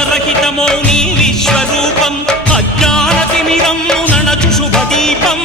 ఆద్యంతరహితమో నీ విశ్వరూపం అజ్ఞానతిమిరం నణచు శుభదీపం